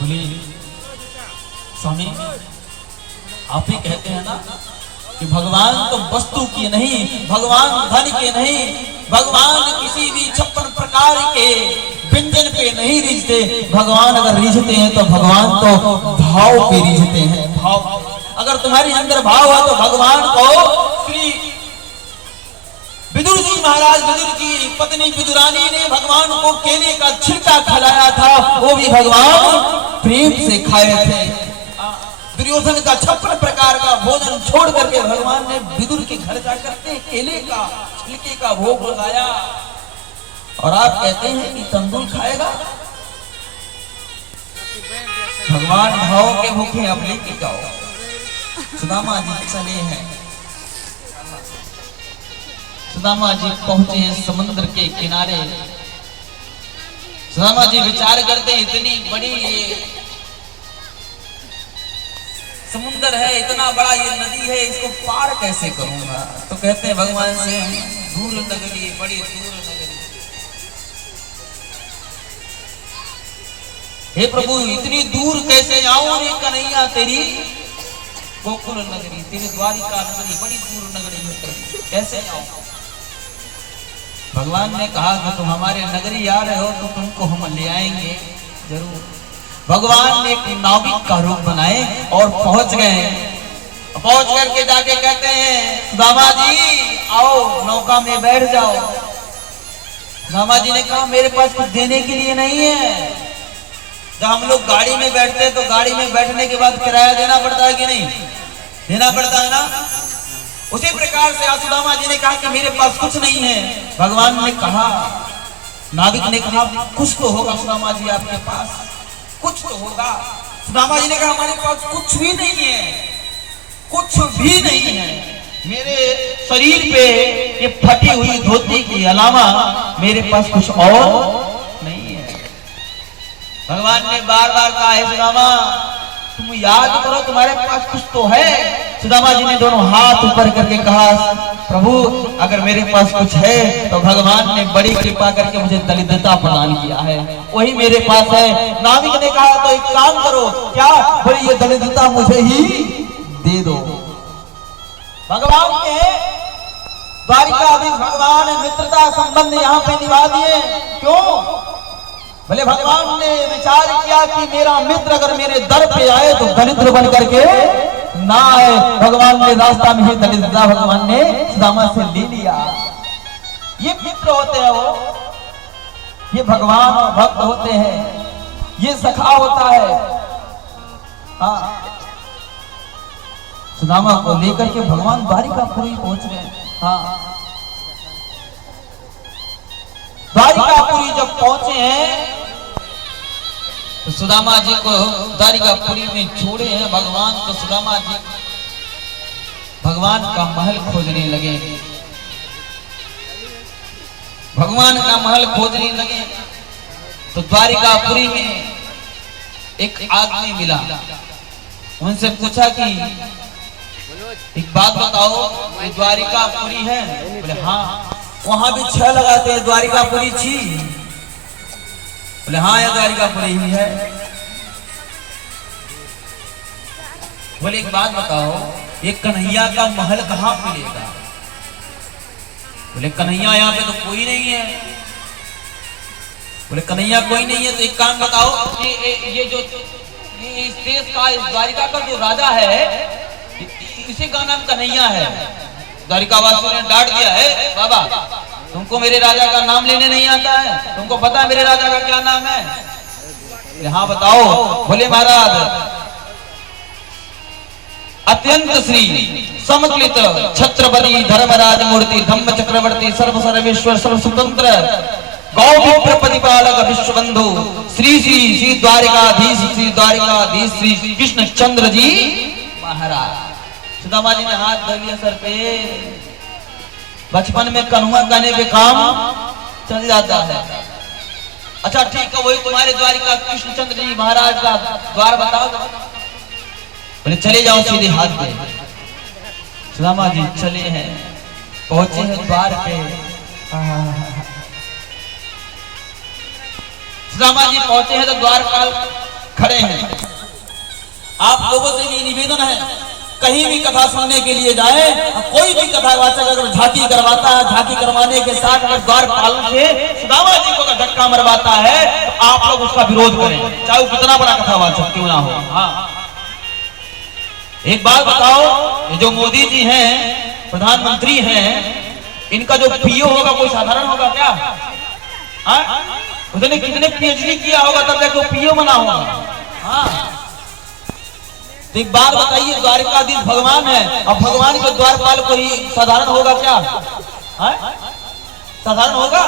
बोलिए स्वामी, आप ही कहते हैं ना कि भगवान तो वस्तु की नहीं, भगवान धन के नहीं, भगवान किसी भी 56 प्रकार के व्यंजन पे नहीं रिझते। भगवान अगर रिझते हैं तो भगवान तो भाव पे रिझते हैं। भाव, अगर तुम्हारे अंदर भाव है तो भगवान को श्री विदुर जी महाराज, विदुर की पत्नी विदुरानी ने भगवान को केले का छिलका खिलाया था, वो भी भगवान प्रेम से खाए थे। दुर्योधन का 56 प्रकार का भोजन छोड़ करके भगवान ने विदुर के घर जाकर के केले का छिलके का भोग लगाया। और आप कहते हैं कि तंदूर खाएगा? भगवान भाव के भूखे अब लेके जाओ। सुदामा जी चले हैं, सुदामा जी पहुंचे हैं समुद्र के किनारे। सुदामा जी विचार करते हैं इतनी बड़ी ये समुद्र है, इतना बड़ा ये नदी है, इसको पार कैसे करूंगा? तो कहते हैं भगवान से, दूर नगरी, बड़ी दूर नगरी, हे प्रभु इतनी दूर कैसे आऊं रे कन्हैया, तेरी गोकुल नगरी, तेरी द्वारिका नगरी बड़ी दूर नगरी है, कैसे आऊं? भगवान ने कहा कि तुम हमारे नगरी आ रहे हो तो तुमको हम ले आएंगे जरूर। भगवान ने एक नाविक का रूप बनाए और पहुंच गए। पहुंच करके जाके कहते हैं, सुदामा जी आओ नौका में बैठ जाओ। सुदामा जी ने कहा मेरे पास कुछ देने के लिए नहीं है। जब हम लोग गाड़ी में बैठते हैं तो गाड़ी में बैठने के बाद किराया देना पड़ता है कि नहीं? देना पड़ता है ना। उसी प्रकार से सुदामा जी ने कहा कि मेरे पास कुछ नहीं है। भगवान ने कहा, नाविक ने कहा कुछ तो होगा सुदामा जी आपके पास, कुछ तो होगा। सुदामा जी ने कहा हमारे पास कुछ भी नहीं है, कुछ भी नहीं है। मेरे शरीर पे ये फटी हुई धोती के अलावा मेरे पास कुछ और नहीं है। भगवान ने बार बार कहा है सुदामा तुम याद करो तुम्हारे पास कुछ तो है। सुदामा जी ने दोनों हाथ ऊपर करके कहा, प्रभु अगर मेरे पास कुछ है तो भगवान ने बड़ी कृपा करके मुझे दलिद्रता प्रदान किया है, वही मेरे पास है। नाविक ने कहा तो एक काम करो, क्या? बोले ये दलिद्रता मुझे ही दे दो। भगवान के द्वारिकाधीश भगवान मित्रता संबंध यहाँ पे निभा दिए। क्यों? बोले भगवान ने विचार किया कि मेरा मित्र अगर मेरे दर पे आए तो दरिद्र बन करके ना आए। भगवान ने रास्ता में ही दरिद्रता भगवान ने सुदामा से ले लिया। ये मित्र होते हैं, वो ये भगवान और भक्त होते हैं, ये सखा होता है। हाँ, सुदामा को लेकर के भगवान द्वारिकापुरी पहुंच गए। हाँ, द्वारिकापुरी जब पहुंचे हैं तो सुदामा जी को द्वारिकापुरी में छोड़े हैं भगवान। तो सुदामा जी भगवान का महल खोजने लगे, भगवान का महल खोजने लगे। तो द्वारिकापुरी में एक आदमी मिला, उनसे पूछा कि एक बात बताओ ये द्वारिकापुरी है? बोले हाँ। वहां भी 6 लगाते हैं, द्वारिकापुरी छी? बोले हाँ यह द्वारिकापुरी ही है। बोले एक बात बताओ ये कन्हैया का महल कहाँ मिलेगा? बोले कन्हैया यहाँ पे तो कोई नहीं है। बोले कन्हैया कोई नहीं है तो एक काम बताओ ये जो इस देश का, इस द्वारिका का जो राजा है इसी का नाम कन्हैया है। द्वारिकावासियों ने डांट दिया है, बाबा तुमको मेरे राजा का नाम लेने नहीं आता है? तुमको पता है मेरे राजा का क्या नाम है? हाँ बताओ। बोले महाराज अत्यंत श्री समक्लित छत्रपति धर्मराज मूर्ति धम्म चक्रवर्ती सर्व सर्वेश्वर सर्व स्वतंत्र गौ विप्र प्रतिपालक विश्वबंधु श्री श्री श्री द्वारिकाधीश श्री कृष्ण चंद्र जी महाराज। सुदामा जी ने हाथ धर लिया सर पे। बचपन में कन्हुआ कहने पे काम चल जाता है। अच्छा ठीक है, वही तुम्हारे द्वारिका कृष्णचंद्र जी महाराज का द्वार बताओ। बोले चले जाओ सीधे हाथ पे। सुदामा जी चले हैं, पहुंचे हैं द्वार पे। सुदामा जी पहुंचे हैं तो द्वारपाल खड़े हैं। आप लोगों से भी निवेदन है, कहीं भी कथा सुनने के लिए जाए, कोई भी कथावाचक अगर झांकी करवाता है, झांकी करवाने के साथ अगर द्वारपाल से सुदामा जी को धक्का मरवाता है, तो आप लोग उसका विरोध करें, चाहे वो कितना बड़ा कथावाचक क्यों ना हो। हाँ, एक बात बताओ, ये जो मोदी जी हैं, प्रधानमंत्री हैं, इनका जो पीओ होगा कोई साधारण होगा क्या? हाँ, उसने कितने पीएचडी किया होगा तब जाके वो पीओ बना होगा। हाँ, तो एक बात बताइए, द्वारकाधीश भगवान है और भगवान के द्वारपाल कोई साधारण होगा क्या? हाँ? साधारण होगा?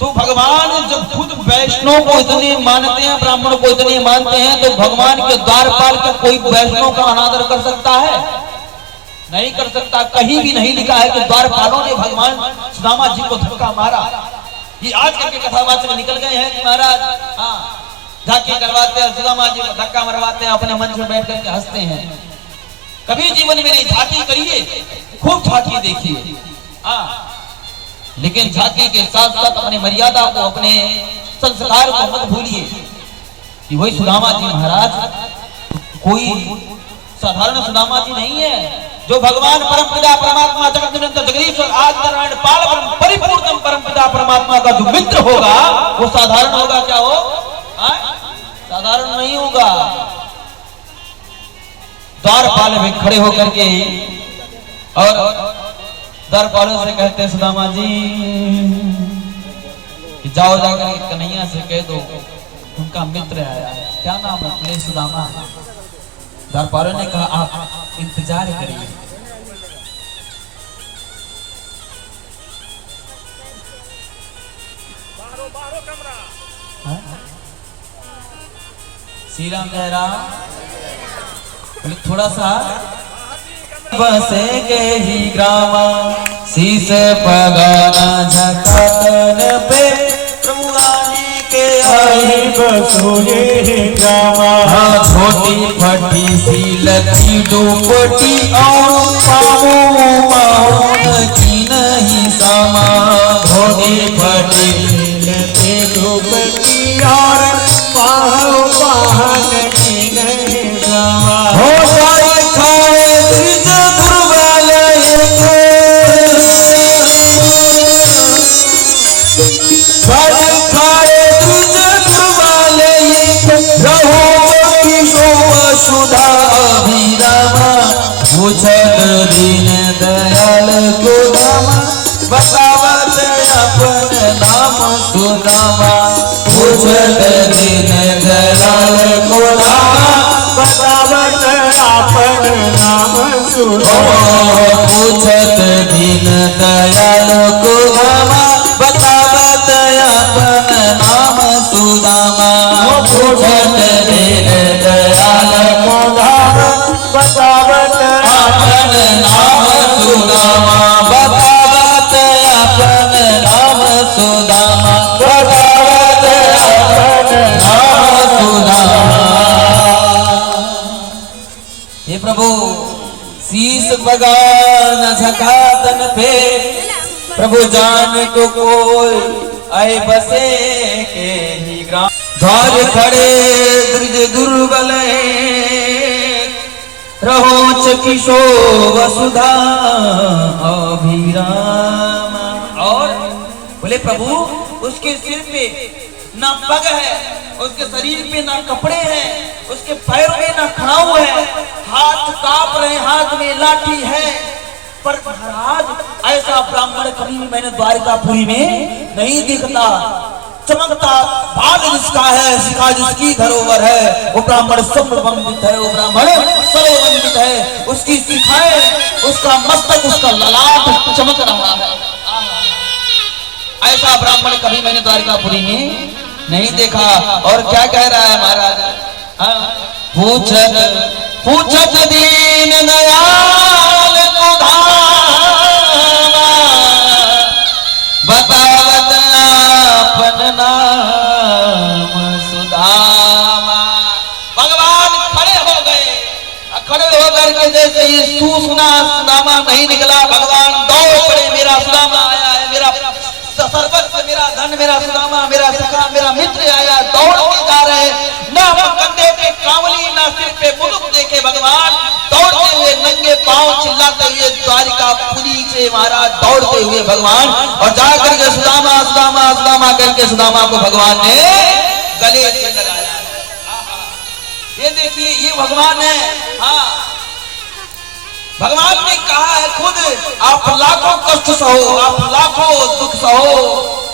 तो भगवान जब खुद वैष्णव को इतने मानते हैं, ब्राह्मण को इतने मानते हैं, तो भगवान के द्वारपाल का कोई वैष्णव का अनादर कर सकता है? नहीं कर सकता। कहीं भी नहीं लिखा है कि द्वारपालों ने भगवान सुदामा जी को धक्का मारा। ये आज करके कथावाचक निकल गए हैं कि महाराज हाँ झांकी करवाते हैं, सुदामा जी को धक्का मरवाते हैं, अपने मंच में बैठ करके हंसते हैं। कभी जीवन में नहीं, झांकी करिए, खूब झांकी देखिए, हाँ, लेकिन झांकी के साथ साथ अपनी मर्यादा को, अपने संस्कार को मत भूलिए कि वही सुदामा जी महाराज कोई साधारण सुदामा जी नहीं है। जो भगवान परमपिता परमात्मा जगत निरंतर जगदीश्वर आदि नारायण पाल ब्रह्म परिपूर्णम परमपिता परमात्मा का जो मित्र होगा वो साधारण होगा क्या? हो साधारण नहीं होगा। द्वारपाल भी खड़े होकर के और द्वारपालों से कहते हैं, सुदामा जी कि जाओ जाकर कन्हैया से कह दो उनका मित्र आया है। क्या नाम है? सुदामा। द्वारपालों ने कहा आप इंतजार करिए। श्री राम जय राम। थोड़ा सा बसेंगे ही ग्रामा शीश पगाना झकातन पे प्रभु आने के आई बसोगे ग्रामा। छोटी फटी सी लती दुपट्टी और पाँव पाँव की नहीं सामा। छोटी फटी लती दुपट्टी और पाँव पाँव की नहीं सामा। हो जाए खाए द्विज दुर्बल खाए द्विज दुर्बल रहो किशोर सुधा अभिरामा। पूछत दीन दयाल को दामा बतावत अपन नाम सुदामा। पूछत दीन दयाल को दामा बतावत अपन नाम सुदामा। पूछत दीन दयाल को दामा बतावत अपन नाम सुदामा। पूछत दीन दयाल को दामा बतावत अपन नाम सुदामा। बतावत अपन नाम सुदामा। बतावत अपन नाम सुदामा। हे प्रभु शीश बगान झकातन पे प्रभु जान को कोई आए बसे के ही ग्राम। द्वार खड़े द्विज दुर्बल रहो किशो वसुधा अभिरामा। और बोले प्रभु उसके सिर पे ना पग है, उसके शरीर पे ना कपड़े हैं, उसके पैरों में ना खड़ाऊ है, हाथ कांप रहे, हाथ में लाठी है। पर महाराज ऐसा ब्राह्मण कभी भी मैंने द्वारकापुरी में नहीं दिखता। चमकता बाल जिसका है, शिखा जिसकी धरोहर है, वो ब्राह्मण सर्ववंदित है, वो ब्राह्मण सर्ववंदित है। उसकी शिखाएं, उसका मस्तक, उसका ललाट चमक रहा है। ऐसा ब्राह्मण कभी मैंने द्वारकापुरी में नहीं देखा। और क्या कह रहा है महाराज? पूछत दीन दयाल को धामा बतावत अपन नाम सुदामा। भगवान खड़े हो गए, खड़े होकर के जैसे ये सुदामा नहीं निकला, भगवान दौड़ पड़े, मेरा सुदामा आया है, मेरा सर्वस्व, मेरा धन, मेरा सुदामा, मेरा सखा, मेरा मित्र आया। दौड़ के जा रहे, ना पे मुलुक देखे भगवान दौड़ते हुए नंगे पांव चिल्लाते हुए द्वारिकापुरी से महाराज दौड़ते हुए भगवान और जाकर के सुदामा सुदामा सुदामा करके सुदामा को भगवान ने गले से लगाया। ये देखिए ये भगवान है। हाँ, भगवान ने कहा है खुद, आप लाखों कष्ट सहो, आप लाखों दुख सहो,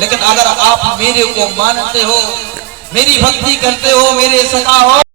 लेकिन अगर आप मेरे को मानते हो, मेरी भक्ति करते हो, मेरे सखा हो,